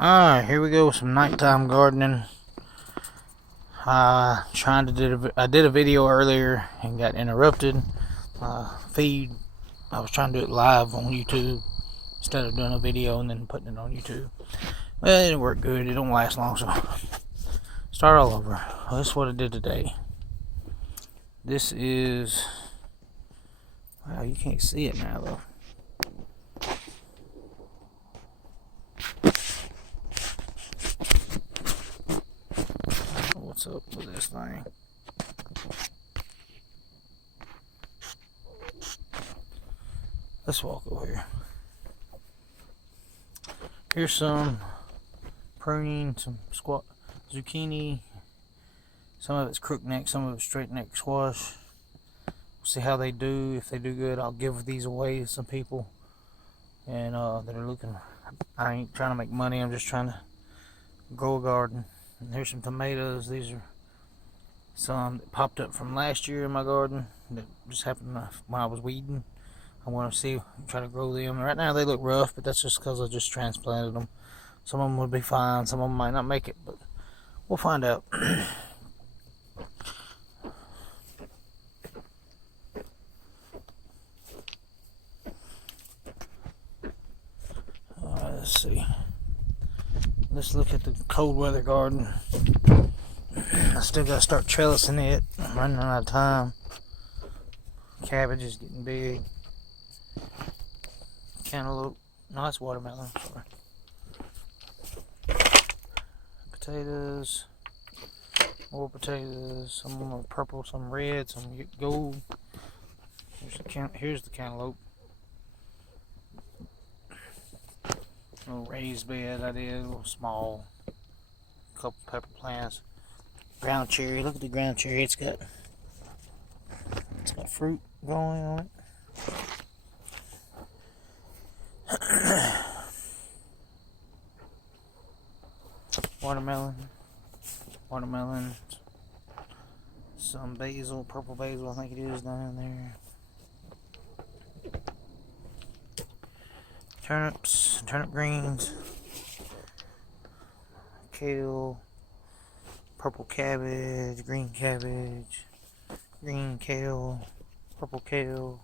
Alright, here we go with some nighttime gardening. I did a video earlier and got interrupted. Feed, I was trying to do it live on YouTube instead of doing a video and then putting it on YouTube. Well, it didn't work good. It don't last long, so start all over. Well, this is what I did today. This is, wow, you can't see it now though. What's up with this thing? Let's walk over here. Here's some pruning, some zucchini. Some of it's crook neck, some of it's straight neck squash. We'll see how they do. If they do good, I'll give these away to some people and that are looking. I ain't trying to make money. I'm just trying to grow a garden. And here's some tomatoes. These are some that popped up from last year in my garden that just happened when I was weeding. I want to try to grow them. Right now they look rough, but that's just because I just transplanted them. Some of them would be fine, some of them might not make it, but we'll find out. Alright, let's see. Let's look at the cold weather garden. I still gotta start trellising it. I'm running out of time. Cabbage is getting big. Cantaloupe. No, that's watermelon. Sorry. Potatoes. More potatoes. Some of them are purple, some red, some gold. Here's the cantaloupe. A little raised bed I did, a little small. A couple pepper plants. Ground cherry. Look at the ground cherry. It's got fruit growing on it. Watermelon, some basil, purple basil, I think it is down there. Turnips, turnip greens, kale, purple cabbage, green kale, purple kale,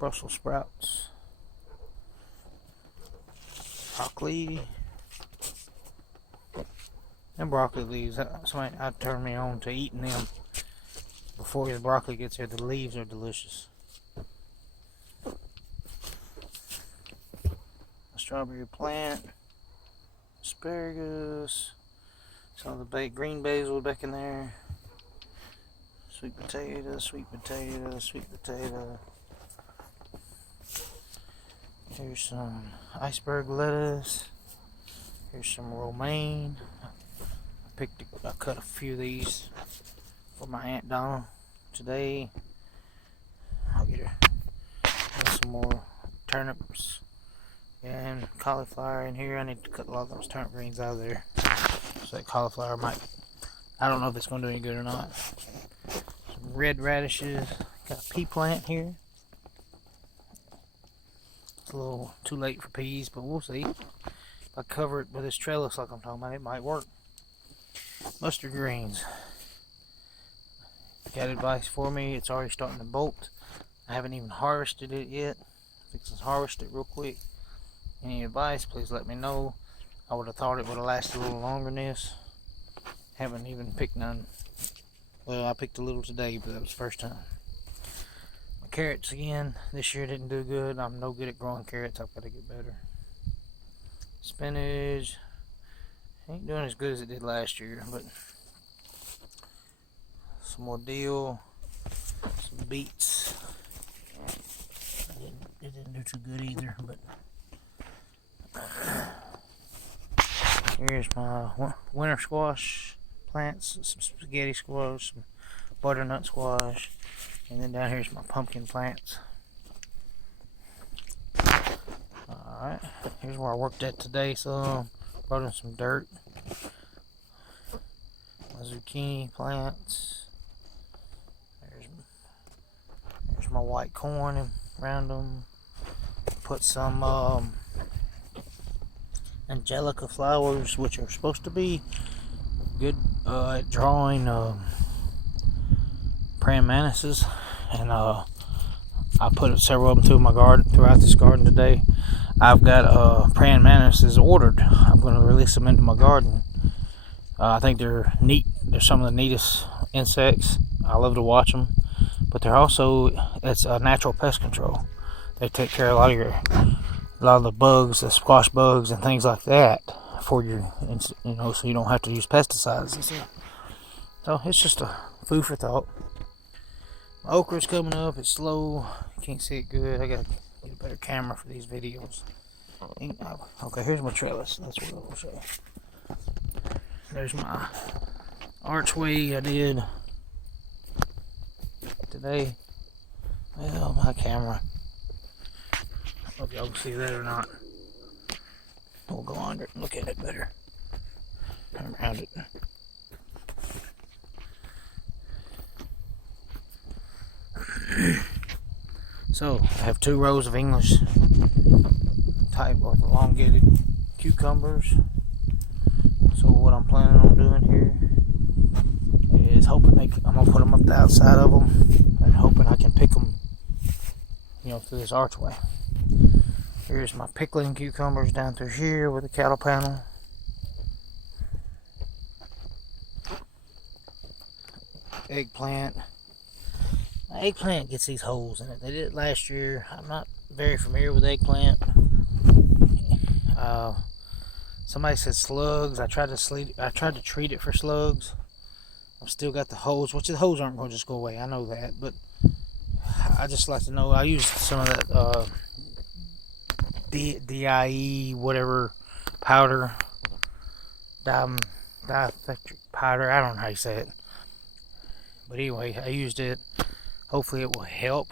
Brussels sprouts, broccoli. Them broccoli leaves, somebody turned me on to eating them before the broccoli gets here. The leaves are delicious. A strawberry plant, asparagus, some of the green basil back in there, sweet potato, sweet potato, sweet potato. Here's some iceberg lettuce. Here's some romaine. I cut a few of these for my Aunt Donna today. I'll get her some more turnips and cauliflower in here. I need to cut a lot of those turnip greens out of there. So that cauliflower I don't know if it's going to do any good or not. Some red radishes. Got a pea plant here. It's a little too late for peas, but we'll see. If I cover it with this trellis like I'm talking about, it might work. Mustard greens. Got advice for me. It's already starting to bolt. I haven't even harvested it yet. Fixing to harvest it real quick. Any advice, please let me know. I would have thought it would have lasted a little longer than this. Haven't even picked none. Well, I picked a little today, but that was the first time. My carrots again. This year didn't do good. I'm no good at growing carrots. I've got to get better. Spinach. Ain't doing as good as it did last year, but some more dill, some beets. It didn't do too good either, but here's my winter squash plants, some spaghetti squash, some butternut squash, and then down here's my pumpkin plants. Alright, here's where I worked at today, so brought in some dirt. My zucchini plants. There's my white corn around them. Put some angelica flowers, which are supposed to be good at drawing praying mantises, and I put several of them throughout this garden today. I've got praying mantises ordered. I'm going to release them into my garden. I think they're neat. They're some of the neatest insects. I love to watch them, but they're also, it's a natural pest control. They take care of a lot of the bugs, the squash bugs and things like that for your, so you don't have to use pesticides and stuff. So it's just a food for thought. My okra's coming up. It's slow. You can't see it good. I gotta get a better camera for these videos. Okay, here's my trellis. That's what I'll show. There's my archway I did today. Well, my camera. I don't know if y'all can see that or not. We'll go under it and look at it better. Turn around it. So, I have 2 rows of English type of elongated cucumbers. So what I'm planning on doing here is I'm gonna put them up the outside of them and hoping I can pick them, through this archway. Here's my pickling cucumbers down through here with the cattle panel. Eggplant. My eggplant gets these holes in it. They did it last year. I'm not very familiar with eggplant. Somebody said slugs. I tried to treat it for slugs. I've still got the holes, which the holes aren't going to just go away. I know that, but I just like to know. I used some of that DIE whatever powder, dielectric powder. I don't know how you say it, but anyway, I used it. Hopefully, it will help.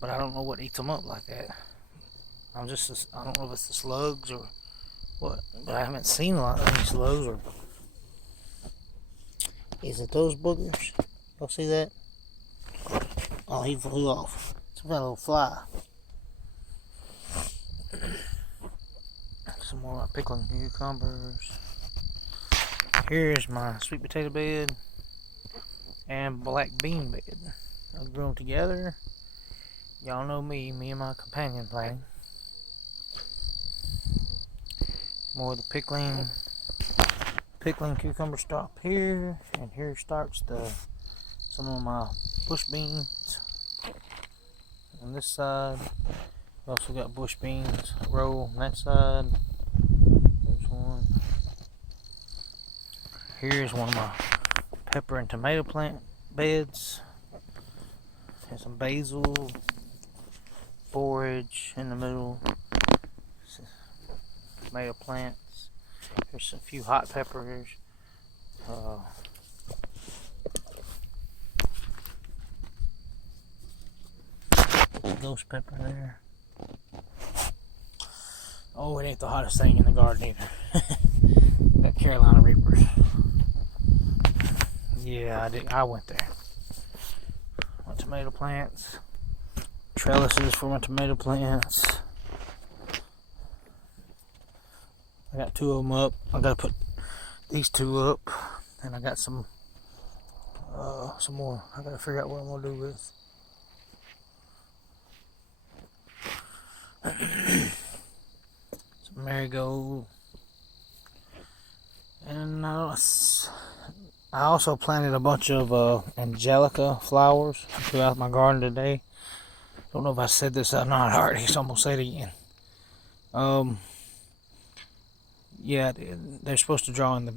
But I don't know what eats them up like that. I don't know if it's the slugs or what, but I haven't seen a lot of these slugs. Or is it those boogers? Y'all see that? Oh, he flew off. Some kind of little fly. Some more of my pickling cucumbers. Here's my sweet potato bed and black bean bed. I'll grow them together. Y'all know me and my companion planting. More of the pickling cucumber stop here, and here starts some of my bush beans. On this side, we also got bush beans row on that side. There's one. Here's one of my pepper and tomato plant beds. There's some basil, borage in the middle. Tomato plants. There's a few hot peppers. Ghost pepper there. Oh, it ain't the hottest thing in the garden either. Got Carolina Reapers. Yeah, I went there. My tomato plants. Trellises for my tomato plants. I got 2 of them up. I gotta put these 2 up, and I got some more. I gotta figure out what I'm gonna do with. Some marigold, and I also planted a bunch of angelica flowers throughout my garden today. Don't know if I said this or not already, so I'm gonna say it again. Yeah, they're supposed to draw in the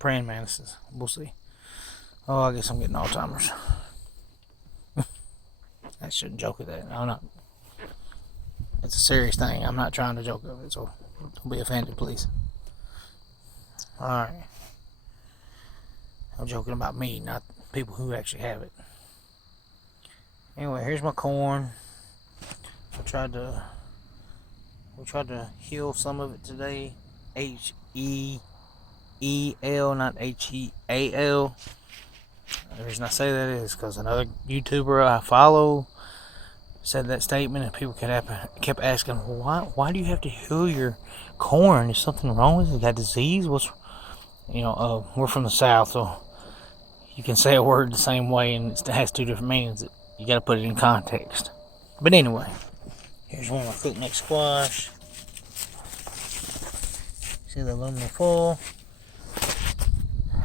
praying mantises. We'll see. Oh, I guess I'm getting Alzheimer's. I shouldn't joke at that. I'm not. It's a serious thing. I'm not trying to joke of it, so don't be offended, please. Alright. I'm joking about me, not people who actually have it. Anyway, here's my corn. We tried to heal some of it today. H-E-E-L, not H-E-A-L. The reason I say that is because another YouTuber I follow said that statement, and people kept asking, why do you have to heal your corn? Is something wrong with it? Got disease? What's, we're from the South, so you can say a word the same way and it has two different meanings. You got to put it in context. But anyway, here's one of my crookneck squash. See the aluminum foil?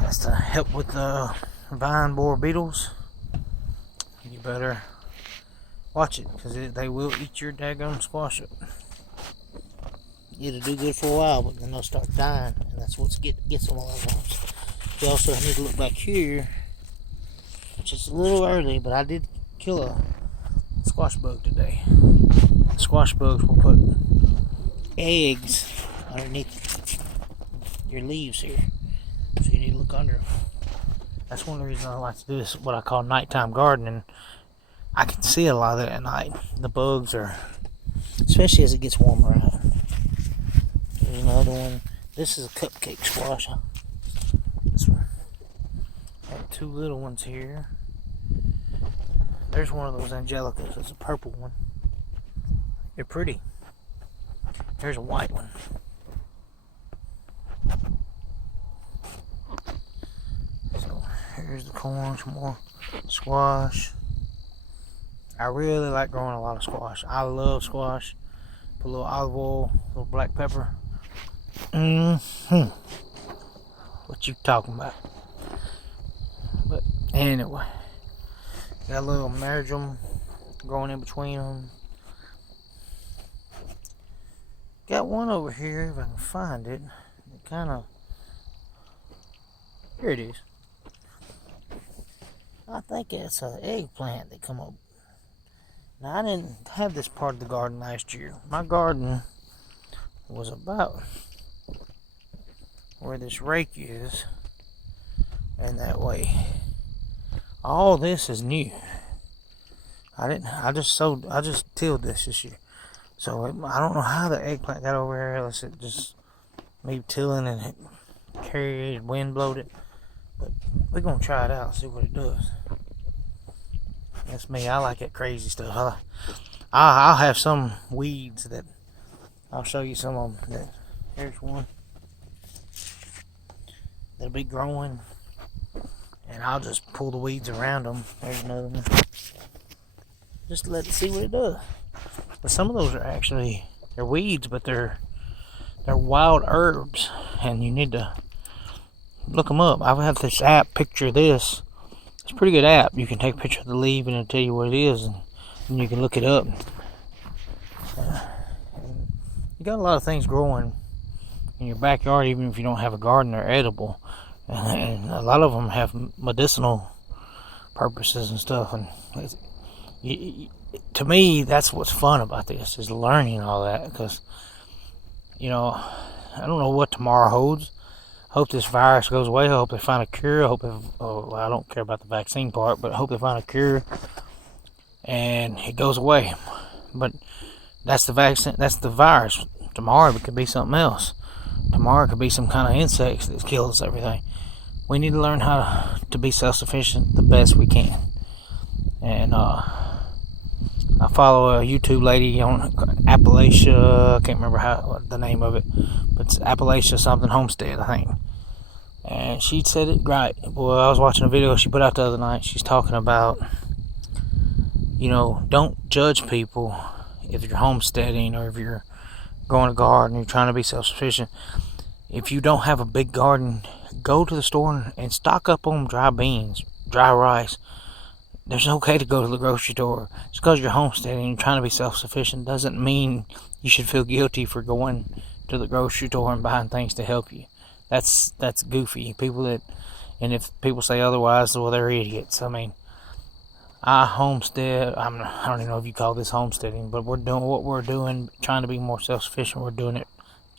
That's to help with the vine borer beetles. You better watch it, because they will eat your daggone squash up. It'll do good for a while, but then they'll start dying, and that's what gets them a lot of times. You also need to look back here, which is a little early, but I did kill a squash bug today. Squash bugs will put eggs underneath your leaves here, so you need to look under them. That's one of the reasons I like to do this, what I call nighttime gardening. I can see a lot of that at night. The bugs are, especially as it gets warmer out. There's another one. This is a cupcake squash. This one. I have two little ones here. There's one of those angelicas. It's a purple one. They're pretty. There's a white one. So here's the corn, some more squash. I really like growing a lot of squash. I love squash. Put a little olive oil, a little black pepper. What you talking about? But anyway, got a little marjoram growing in between them. Got one over here, if I can find it. It kind of, here it is. I think it's an eggplant that come up. Now, I didn't have this part of the garden last year. My garden was about where this rake is, and that way. All this is new. I just tilled this year. So I don't know how the eggplant got over here, unless it just maybe tilling and it carried, wind blowed it. But we're gonna try it out and see what it does. That's me. I like that crazy stuff. I'll have some weeds that I'll show you some of them. Here's one that'll be growing, and I'll just pull the weeds around them. There's another one. Just let it see what it does. But some of those are actually, they're weeds, but they're wild herbs, and you need to look them up. I have this app, Picture This. It's a pretty good app. You can take a picture of the leaf and it'll tell you what it is, and you can look it up. You got a lot of things growing in your backyard, even if you don't have a garden. They're edible, and a lot of them have medicinal purposes and stuff. And to me, that's what's fun about this, is learning all that, because I don't know what tomorrow holds. I hope this virus goes away. I hope they find a cure. I don't care about the vaccine part, but I hope they find a cure and it goes away. But that's the vaccine. That's the virus. Tomorrow it could be something else. Tomorrow it could be some kind of insects that kills everything. We need to learn how to be self-sufficient the best we can. And I follow a YouTube lady on Appalachia. I can't remember what the name of it, but it's Appalachia something Homestead, I think. And she said it right. Well, I was watching a video she put out the other night. She's talking about, don't judge people if you're homesteading or if you're growing a garden, you're trying to be self-sufficient. If you don't have a big garden, go to the store and stock up on dry beans, dry rice. There's okay to go to the grocery store. Just because you're homesteading and trying to be self-sufficient doesn't mean you should feel guilty for going to the grocery store and buying things to help you. That's goofy. And if people say otherwise, well, they're idiots. I mean, I homestead. I don't even know if you call this homesteading, but we're doing what we're doing, trying to be more self-sufficient. We're doing it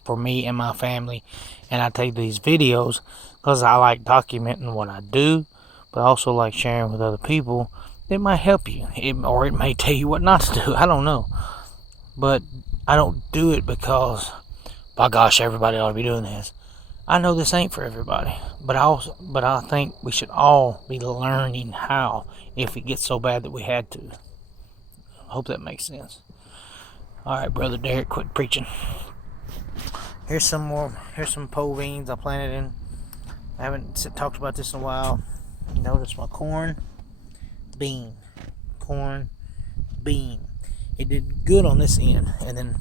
for me and my family. And I take these videos because I like documenting what I do, but I also like sharing with other people. It might help you, or it may tell you what not to do. I don't know. But I don't do it because, by gosh, everybody ought to be doing this. I know this ain't for everybody, but I think we should all be learning how, if it gets so bad that we had to. I hope that makes sense. All right, Brother Derek, quit preaching. Here's some more. Here's some pole beans I planted in. I haven't talked about this in a while. Notice my corn, bean, corn, bean. It did good on this end, and then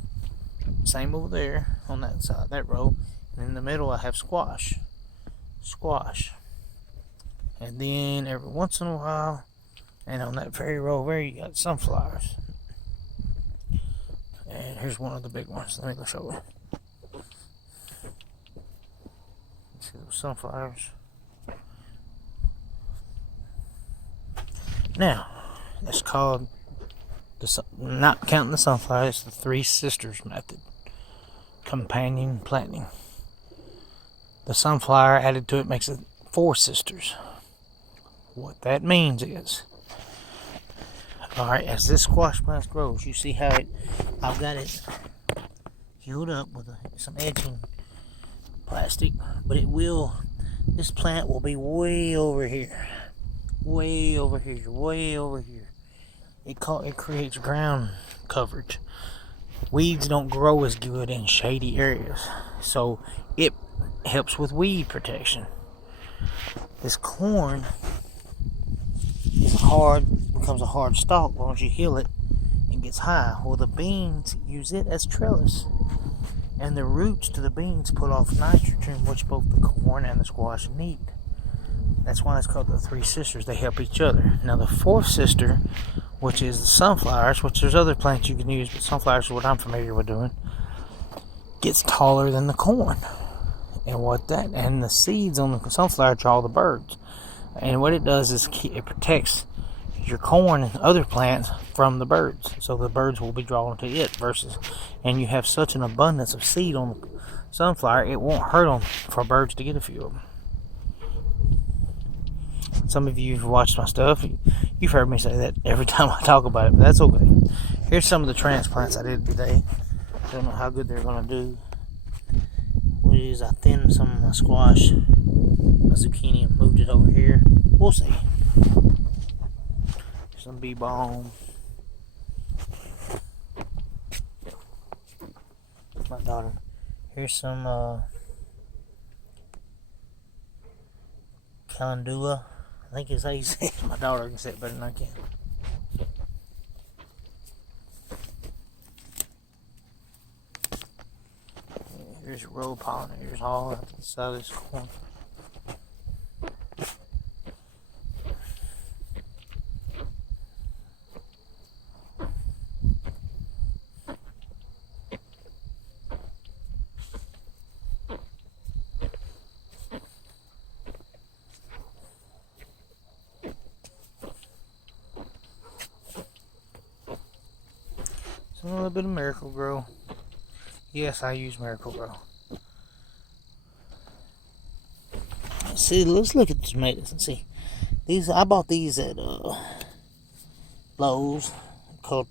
same over there on that side, that row. And in the middle, I have squash, and then every once in a while, and on that very row over there, you got sunflowers. And here's one of the big ones. Let me go show you. See those sunflowers. Now, that's called, not counting the sunflowers, it's the Three Sisters method. Companion planting. The sunflower added to it makes it Four Sisters. What that means is, alright, as this squash plant grows, you see how I've got it healed up with some edging plastic, but this plant will be way over here. Way over here, way over here. It creates ground coverage. Weeds don't grow as good in shady areas, so it helps with weed protection. This corn becomes a hard stalk once you heal it and gets high. Well, the beans use it as trellis, and the roots to the beans put off nitrogen, which both the corn and the squash need. That's why it's called the Three Sisters. They help each other. Now the fourth sister, which is the sunflowers, which there's other plants you can use, but sunflowers is what I'm familiar with doing, gets taller than the corn. And the seeds on the sunflower draw the birds. And what it does is it protects your corn and other plants from the birds. So the birds will be drawn to it and you have such an abundance of seed on the sunflower, it won't hurt them for birds to get a few of them. Some of you who've watched my stuff, you've heard me say that every time I talk about it, but that's okay. Here's some of the transplants I did today. Don't know how good they're going to do. What it is, I thinned some of my squash, my zucchini, and moved it over here. We'll see. Some bee balm. My daughter. Here's some calendula. I think it's how you say it. My daughter can say it better than I can. Here's a row of pollinators all out to the side of this corn. A little bit of Miracle-Gro. Yes, I use Miracle-Gro. See, let's look at the tomatoes and see. I bought these at Lowe's, called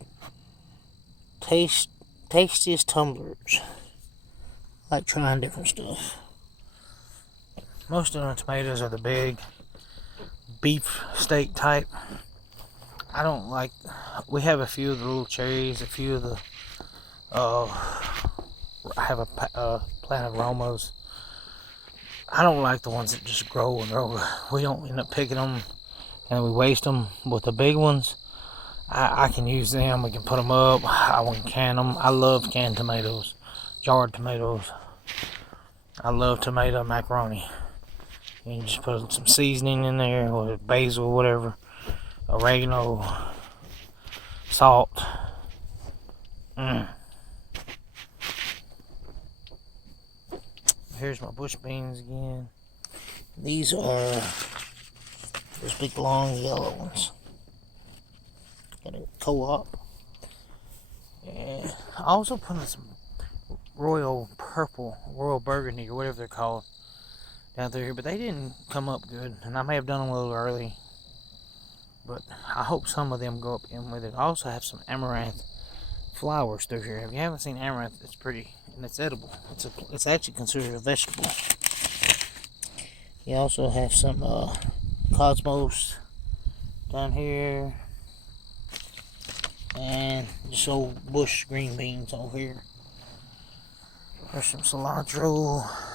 Tastiest Tumblers. I like trying different stuff. Most of the tomatoes are the big beef steak type. I don't like. We have a few of the little cherries, a few of the. I have a plant of Romas. I don't like the ones that just grow and grow. We don't end up picking them, and we waste them. With the big ones, I can use them. We can put them up. I can can them. I love canned tomatoes, jarred tomatoes. I love tomato macaroni. And you just put some seasoning in there, or basil, whatever. Oregano, salt. Here's my bush beans again. These are those big long yellow ones. Got a co-op. And I also put in some royal burgundy, or whatever they're called, down through here, but they didn't come up good, and I may have done them a little early. But I hope some of them go up in with it. I also have some amaranth flowers through here. If you haven't seen amaranth, it's pretty and it's edible. It's actually considered a vegetable. You also have some cosmos down here, and just old bush green beans over here. There's some cilantro.